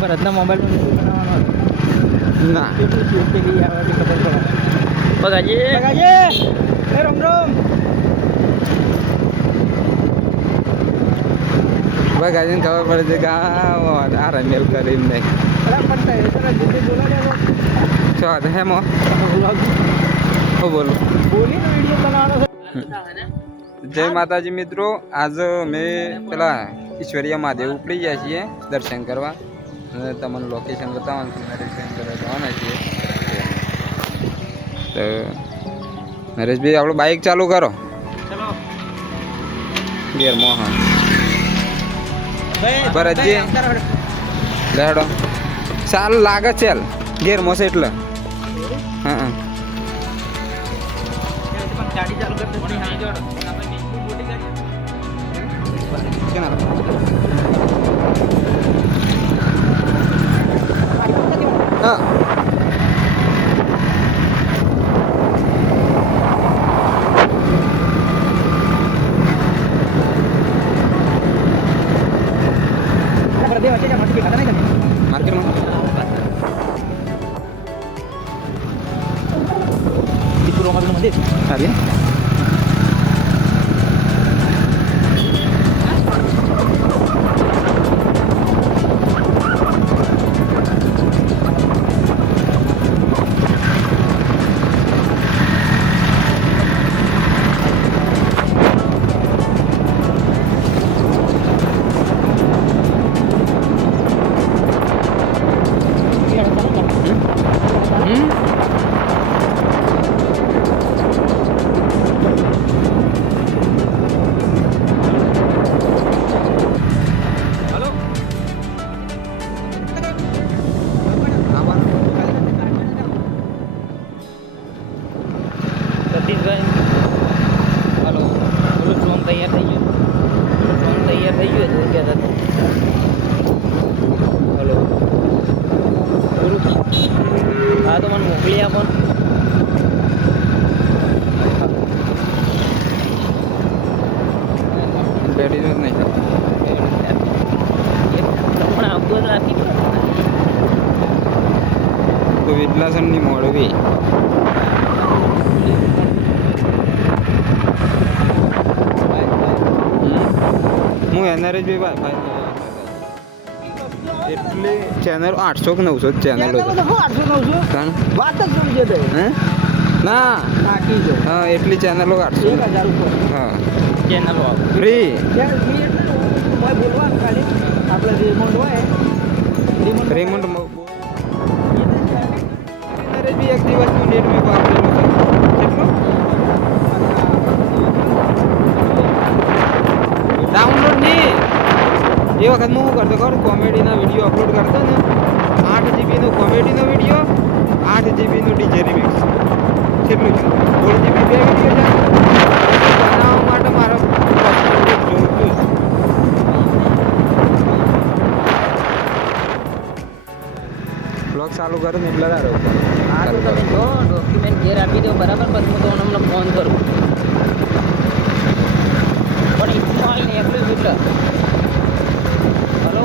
ભરતના મોબાઈલમાં બનાવવાનો ના કેટલી આવે ખબર પડે. બગાજી એ રોમ રોમ બગાજીને ખબર પડે છે કે આ રમેલ કરીને નહીં શું હેમો હું બોલું જય માતાજી મિત્રો. આજ મેં પેલા ઈશ્વરીય મહાદેવ ઉપડી ગયા છીએ દર્શન કરવા અને તમને લોકેશન બતાવવાનું છે. દર્શન કરવા જવાના છીએ તો નરેશભાઈ આપણું બાઇક ચાલુ કરો. ગેર મોહન ભરતજી લેડો ચાલ લાગે ચાલ ગેર મોસે એટલે હા ગાડી ચાલુ કરते હા તો મને મોકલી આપો બેડી જ નહીં પણ આવતો રાખી તો વિટલાસનની મોડવી હું એનઆરએચ ભાઈ એટલી ચેનલ 800 કે 900 ચેનલ વાત જ સમજે તો ના હા એટલી ચેનલો 800 હા ચેનલો ફ્રી બોલવાનું ખાલી આપણે રિમોટ હોય રિમોટ બી એક દિવસનું નેટ મેં વાપરેલું છે કેટલું ડાઉનલોડ નહીં એ વખત હું કરતો ખબર કોમેડીના વિડીયો અપલોડ કરતો ને 8 GB નો કોમેડીનો વિડીયો 8 GB નો ડીજે રિમિક્સ કેટલું છે 16 GB બે વિડીયો છે બનાવવા માટે મારો જોઈતું બ્લોગ ચાલુ કરો ને એટલે સારું હા તો તમે જો ડોક્યુમેન્ટ ઘેર આપી દો બરાબર પછી હું તો તમને ફોન કરું પણ ઇસ્માલ ને એટલું જ એટલે હલો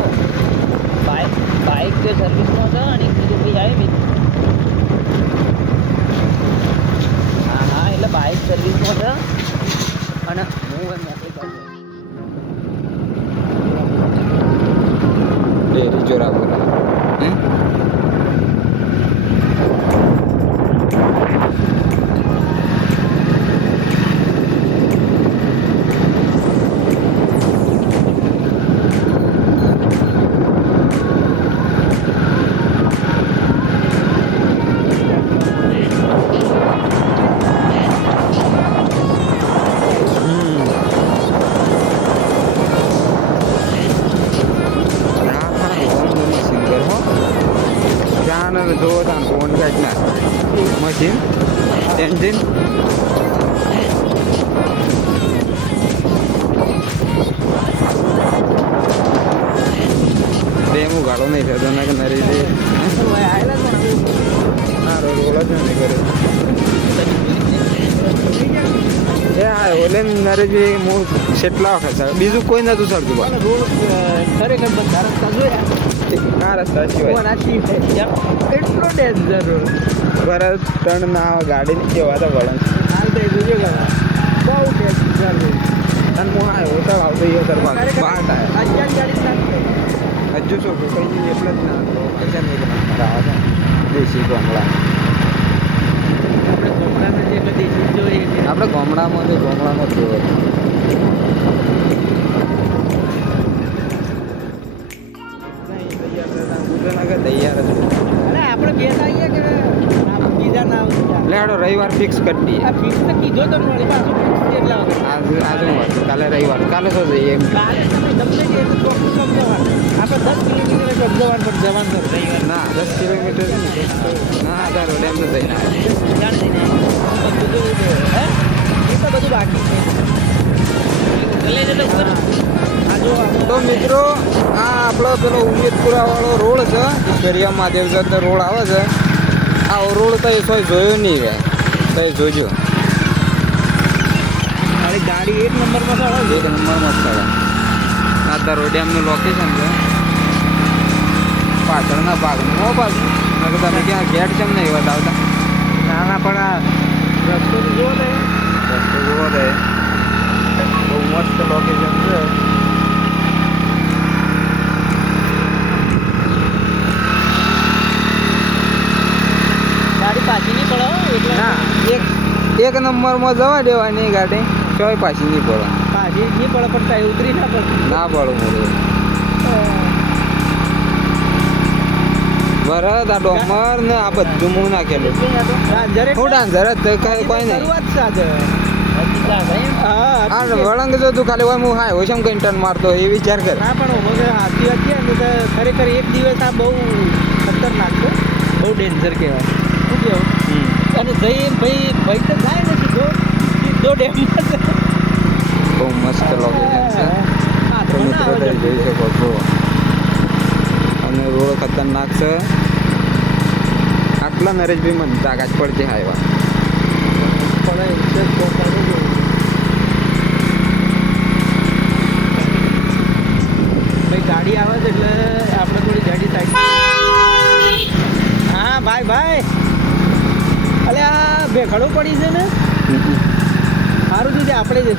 બાઇક જો સર્વિસમાં છે અને બીજું ભાઈ આવે હા એટલે બાઇક સર્વિસમાં છે અને હું મોકલી દઉં ડેરી જોરાપુર જો ફોન કાઢના મશીન એન્જિન હું ગાળો નહીં થતો ના કે નરી દે સારો રોલ જ નહીં કરે એ હા ઓલે નરેશભાઈ હું કેટલા વખત બીજું કોઈ નતું સરતું ખરેખર બંધારણ ના રસ્તા સિવાય કોનાથી એટલો ડેન્જર બરાબર ત્રણ ના આવે ગાડી ની કેવા તો વળણ હાલ તો જોજો કે બહુ ડેન્જર અને હું હા હોટલ આવતો એ તરફ બાટ આવ્યા અત્યાર ગાડી ના હજુ શું કઈ એટલે જ ના લોકેશન એક નંબર આવે છે દેશી ગોમડા આપણે ગોમડામાં જે બધી ચીજો એ આપણે ગામડામાં જ જોવે તૈયાર જ અરે આપણે બે આવીએ કે બીજા ના આવતા લેડો રવિવાર ફિક્સ કરી દઈએ આ ફીસ તો કીધો તો મળી પાછું કેટલા વાગે આજે વાત કાલે રવિવાર કાલે તો જઈએ એમ કાલે તમે તમને જે ચોખ્ખું સમજાવવાનું આપણે 10 કિલોમીટર સમજાવવાનું પણ જવાનું કરો રવિવાર ના 10 કિલોમીટર ના આધાર ડેમ તો જઈને જાણ જઈને બધું હે એ તો બધું બાકી છે લઈ જતો ઉપર આ જો તો મિત્રો આ આપણો પેલો ઉમેદપુરા વાળો રોડ છે ફેરિયા મહાદેવ જતો રોડ આવે છે આ રોડ તો એ કોઈ જોયો નહીં વે તો એ જોજો મારી ગાડી એક નંબરમાં તો આવે એક નંબરમાં જ આ તારો ડેમનું લોકેશન છે પાછળના ભાગમાં હો પાછું તમે ક્યાં ગેટ કેમ નહીં બતાવતા ના ના પણ આ રસ્તો તો જુઓ ને રસ્તો જોવો તો બહુ મસ્ત લોકેશન છે ગાડી પાછી નહીં પડે એટલે ના એક નંબરમાં જવા દેવાની ગાડી ચોય પાછી નહીં પડે પાછી નહીં પડે પણ ત્યાં ઉતરી ના પડે ના પડું મળે બરાબર આ ડોમર ને આ બધું હું નાખેલું હું ડાન્સર જ કોઈ નહીં આ વળંગ જો તું ખાલી હોય હું હાય હોય છે કઈ ટર્ન મારતો એ વિચાર કર ના પણ હાથી હતી ને તો ખરેખર એક દિવસ આ બહુ ખતરનાક છે બહુ ડેન્જર કહેવાય શું કહેવું અને જઈ ભાઈ તો જાય ને સીધો ડેમમાં છે બહુ મસ્ત લોકેશન છે તો મિત્રો તમે જોઈ શકો છો અને રોડ ખતરનાક છે આટલા નરેશભાઈ મને તાકાત પડશે હાઈવા ભાઈ ગાડી આવે છે એટલે આપણે થોડી ગાડી સાઈડ હા ભાઈ અલે આ ભેખડો પડી છે ને સારું થયું છે આપણે જ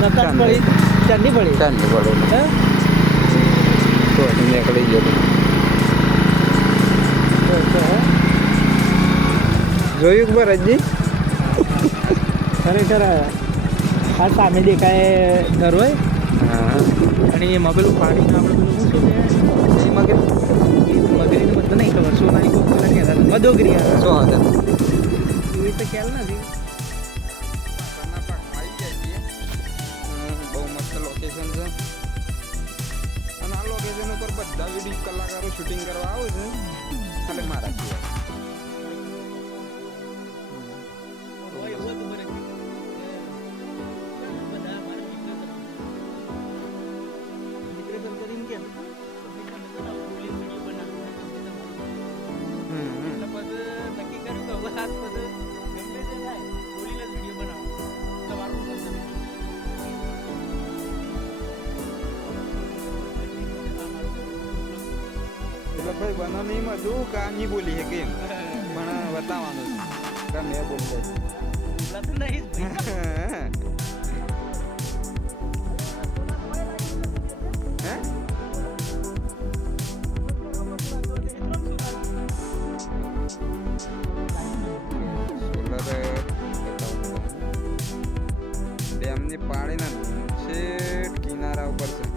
નતા પડી ચાંદી પડી ચાંદી પડે હે તો નીકળી ગયો જોયું ખબર હજી ખરેખર આ સામે દેખાય ઘર હોય હા અને એમાં પેલું પાણીનું આપણે પેલું શું છે મગરીનું બધું નહીં ખબર શું નહીં પેલા કહેતા હતા મધોગરી આવે શું હતા એ તો ખ્યાલ નથી બહુ મસ્ત લોકેશન છે અને આ લોકેશન ઉપર બધા વિડીયો કલાકારો શૂટિંગ કરવા આવે છે ખાલી મારા સિવાય એટલે ભાઈ બનાવણીમાં જો કા નહીં બોલી છે કેમ પણ બતાવવાનું કે મેં બોલી હે ડેમની પાણીના છેટ કિનારા ઉપર છે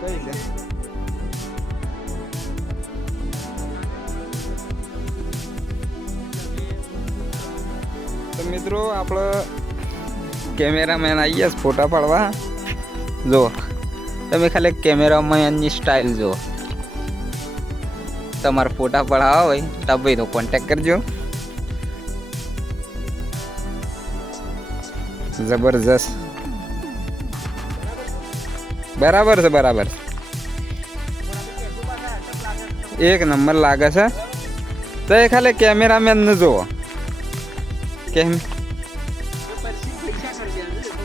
કઈ છે તો મિત્રો આપણે કેમેરામેન આવી ગયા ફોટા પાડવા જો તમે ખાલી કેમેરામેનની સ્ટાઇલ જુઓ તમારે ફોટા પડાવવા હોય તો ભાઈનો કોન્ટેક્ટ કરજો જબરજસ્ત બરાબર છે એક નંબર લાગે છે તો એ ખાલી કેમેરામેન ને જોવો કેમ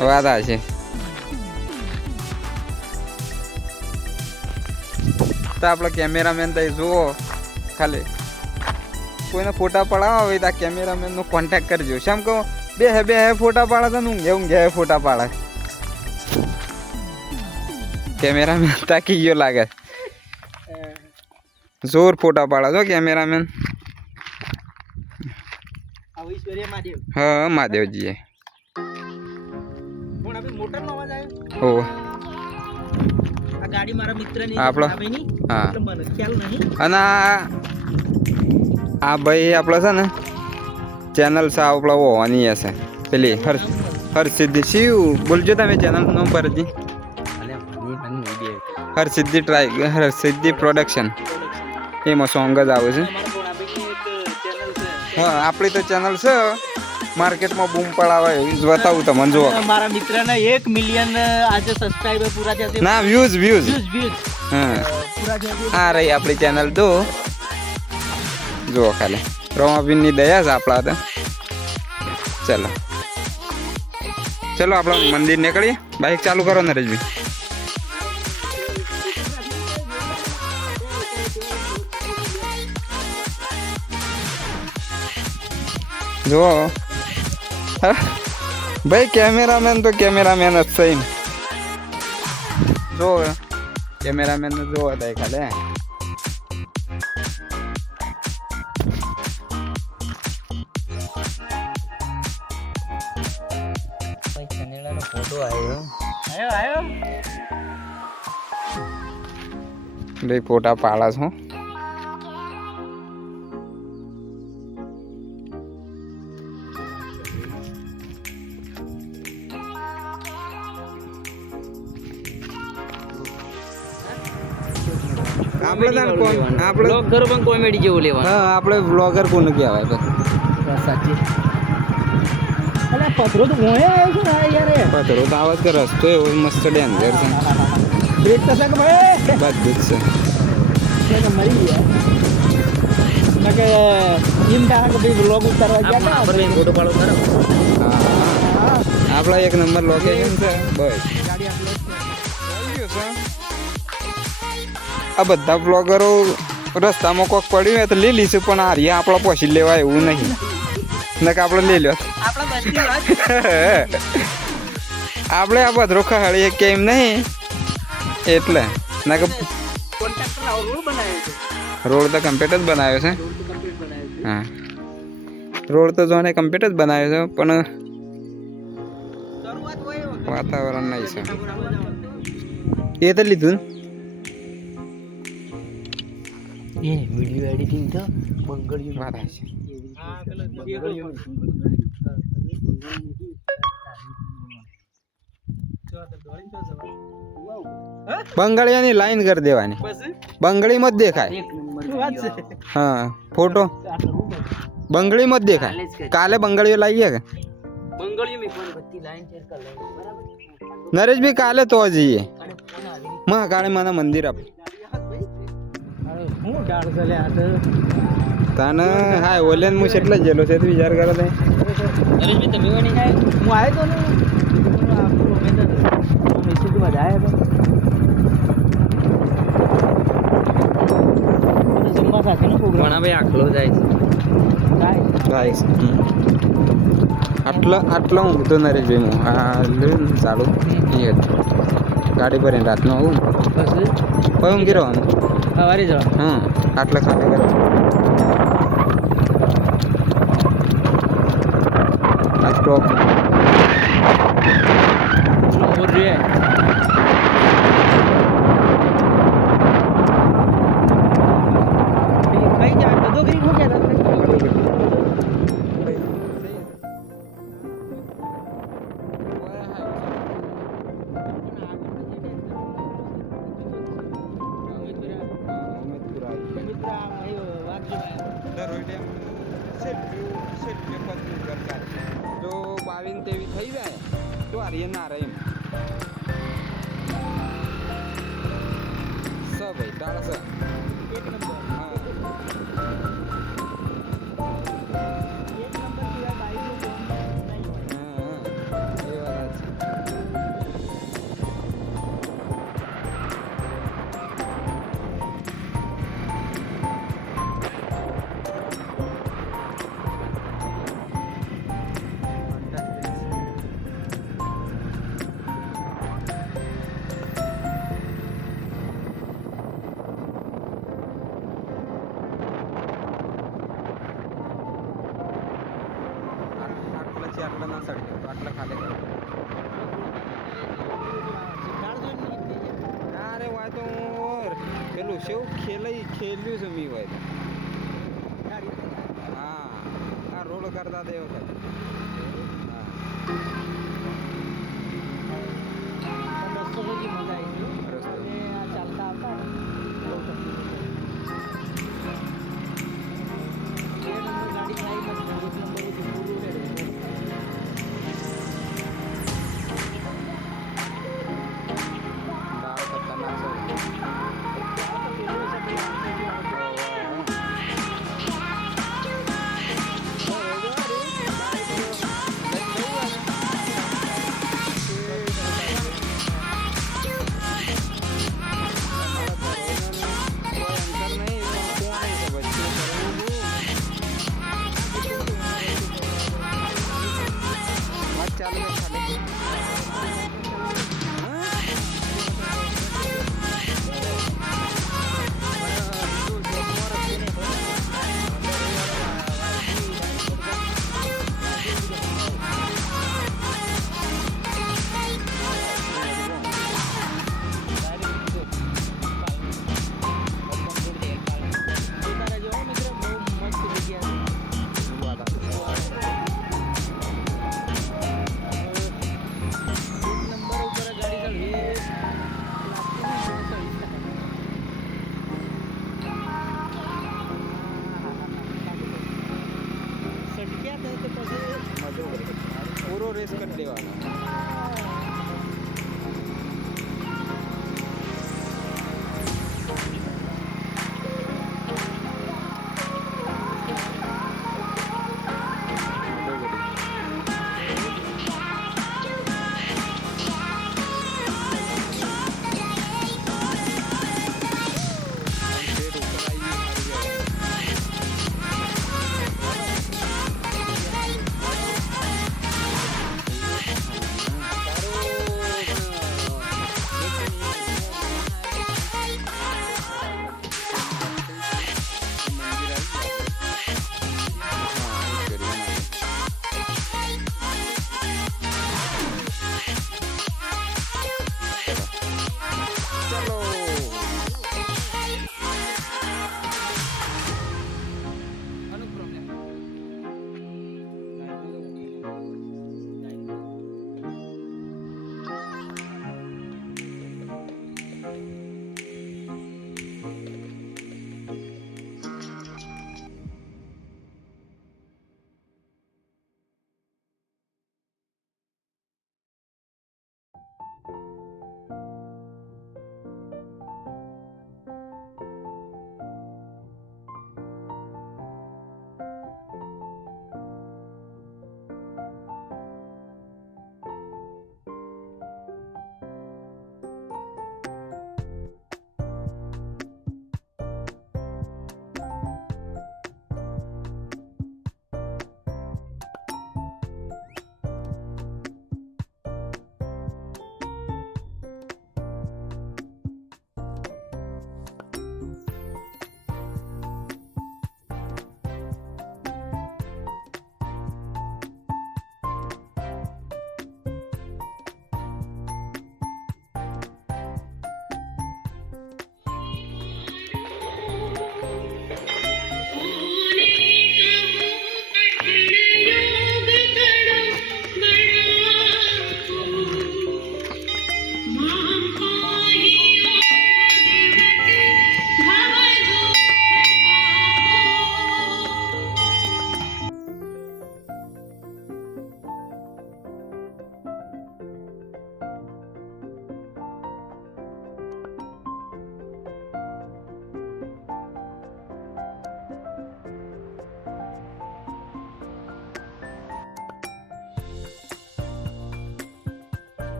વાત આ છે તો આપણો કેમેરામેન તો જુઓ ખાલી કોઈને ફોટા પડાવવા હોય તો આ કેમેરામેનનો કોન્ટેક્ટ કરજો શેમ કહો બે હે ફોટા પાડે તો ઊંઘે ફોટા પાડે કેમેરામેન તાકી ગયો લાગે જોર ફોટા પાડે છો કેમેરામેન હા મહાદેવજી હો ગાડી મારા મિત્રની આપણો હા મને ખ્યાલ નહીં અને આ ભાઈ આપણો છે ને ચેનલ છે આપણો હોવાની હશે પેલી હરસિદ્ધિ શિવ બોલજો તમે ચેનલ નામ પરથી હરસિદ્ધિ પ્રોડક્શન એમાં સોંગ જ આવે છે હા આપણી તો ચેનલ છે માર્કેટમાં બૂમ પડાવે બતાવું તમને જુઓ મારા મિત્રના 1 મિલિયન આજે સબસ્ક્રાઇબર પૂરા થયા ના વ્યૂઝ હા પૂરા થયા આ રહી આપણી ચેનલ તો જુઓ ખાલી રોમાબીનની દયા છે આપણા તો ચલો આપણે મંદિર નીકળીએ બાઇક ચાલુ કરો નરેશભાઈ જુઓ ભાઈ કેમેરામેન તો કેમેરામેન જ છે જો કેમેરામેન ને જોવો હતા ખાલી ફોટો આવ્યો ભાઈ ફોટા પાડા છો બ્લોગર પણ કોમેડી જેવું લેવાનું હા આપણે બ્લોગર કોને કહેવાય સાચી અલા પથરો તો મોય આવ્યો છે ને યાર પથરો તો આવાજ કે રસ્તો એવો મસ્ત ડેન્જર છે બ્રેક તો સક ભાઈ બધું જ છે કે મરી ગયા નકે ઈમ તારા કે ભાઈ બ્લોગ ઉતારવા ગયા ના આપણે ફોટો પાડો કરો હા આપણા એક નંબર લોકેશન છે બસ ગાડી અપલોડ આ બધા બ્લોગરો રસ્તામાં કોક પડ્યું હોય તો લઈ લઈશું પણ આ રહ્યા આપણા પછી લેવાય એવું નહીં નકે આપણે લઈ લો આપણે આ બધો ખહાડીએ કેમ નહીં એટલે નકે રોડ તો કમ્પ્લીટ જ બનાવ્યો છે હા રોડ તો જોને કમ્પ્લીટ જ બનાવ્યો છે પણ વાતાવરણ નહીં છે એ તો લીધું એ વિડિયો એડિટિંગ તો બંગળિયું વાત છે બંગળિયાની લાઈન કરી દેવાની બંગળીમાં જ દેખાય હા ફોટો બંગળીમાં જ દેખાય કાલે બંગળીઓ લાવીએ કે નરેશભાઈ કાલે તો જઈએ મહાકાળી માના મંદિર આપ તને હા ઓલેન હું કેટલા જેલો છે તો વિચાર કરો તે નરેશભાઈ તમે વણી જાય હું આવ્યો તો ને મજા આવ્યો તો જમવા સાથેનો પ્રોગ્રામ ભાઈ આખલો જાય આટલો ઊંઘતો નરેશભાઈ હું આ ચાલુ ગાડી પર રાતનો આવું પછી ઊંઘી રહેવાનું સવારે જવા હા આટલા ખાતે કરે આ સ્ટોપ કઈ જાય બધો કરી મૂક્યા જો 22-23 થઈ જાય તો આર્ય ના રહે એમ ભાઈ તારા એક નંબર હા આટલા ના સડી તો આટલા ખાલી કરો ઝાડ જોઈને નીકળી ગયા. ના રે હોય તો હું પેલું શું ખેલ્યું છે મી હોય તો ગાડી હતી. હા આ રોડ કરતા દેવો છે હા રસ્તો બધી મજા આવી ગયો. રસ્તો. અને આ ચાલતા આવતા ને બહુ તકલીફ હતી. બે નંબર ગાડી ખાઈ નથી. એક નંબર બધું પૂરું રહે. દાળ ખતરનાક છે ચાલુ ખાલી પૂરો રેસ કરી દેવાનો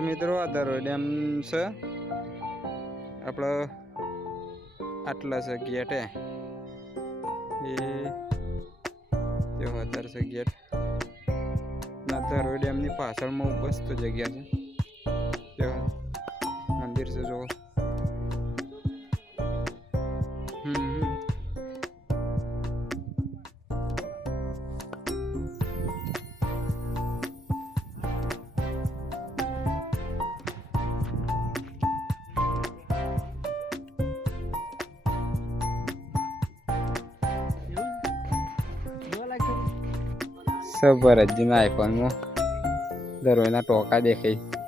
તો મિત્રો આ ધરોઈ ડેમ છે આપણે આટલા છે ગેટ એ તેઓ અત્યારે છે ગેટ ના ધરોઈ ડેમની પાછળમાં મસ્ત જગ્યા છે તેઓ મંદિર છે જો સબરજના આઈફોનમાં ધરોઈના ટોકા દેખાય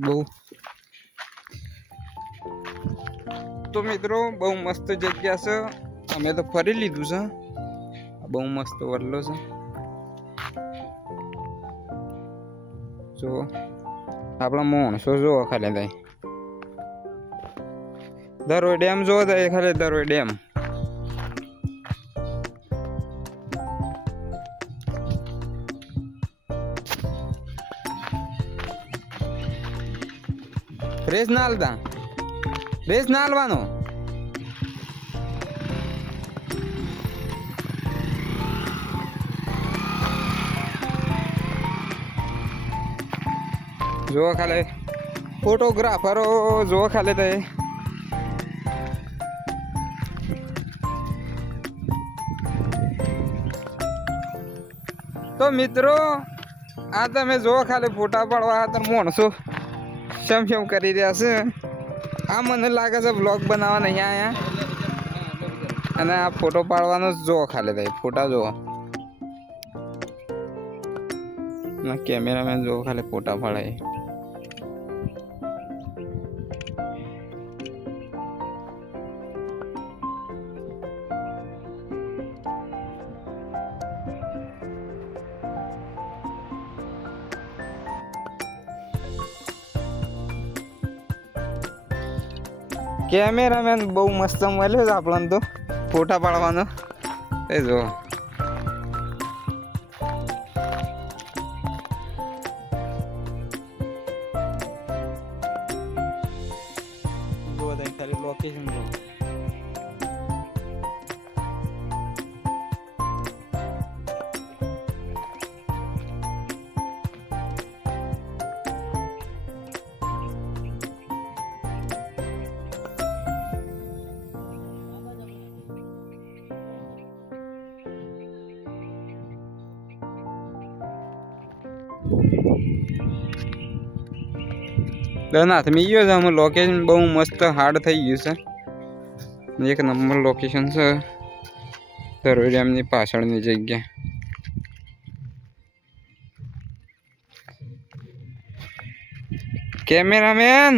બહુ તો મિત્રો બહુ મસ્ત જગ્યા છે અમે તો ફરી લીધું છે બહુ મસ્ત વરલો છે જો આપણા માણસો જોવો ખાલી થાય દરોઈ ડેમ જોવો થાય ખાલી દરોઈ ડેમ રેસ ના હાલતા રેસ ના હાલવાનો જો ખાલી ફોટોગ્રાફરો જો ખાલી તે તો મિત્રો આ તમે જો ખાલી ફોટા પાડવા તો માણસો શમ કરી રહ્યા છે આ મને લાગે છે બ્લોગ બનાવવા નહીં આયા અને આ ફોટો પાડવાનો જો ખાલી તે ફોટા જો કેમેરામેન જો ખાલી ફોટા પાડાય કેમેરામેન બહુ મસ્ત મળ્યો છે આપણને તો ફોટા પાડવાનો એ જો ખાલી લોકેશન જો નાથ મી ગયો છે આમાં લોકેશન બહુ મસ્ત હાર્ડ થઈ ગયું છે એક નંબર લોકેશન છે દરોઈ ડેમની પાછળની જગ્યા કેમેરામેન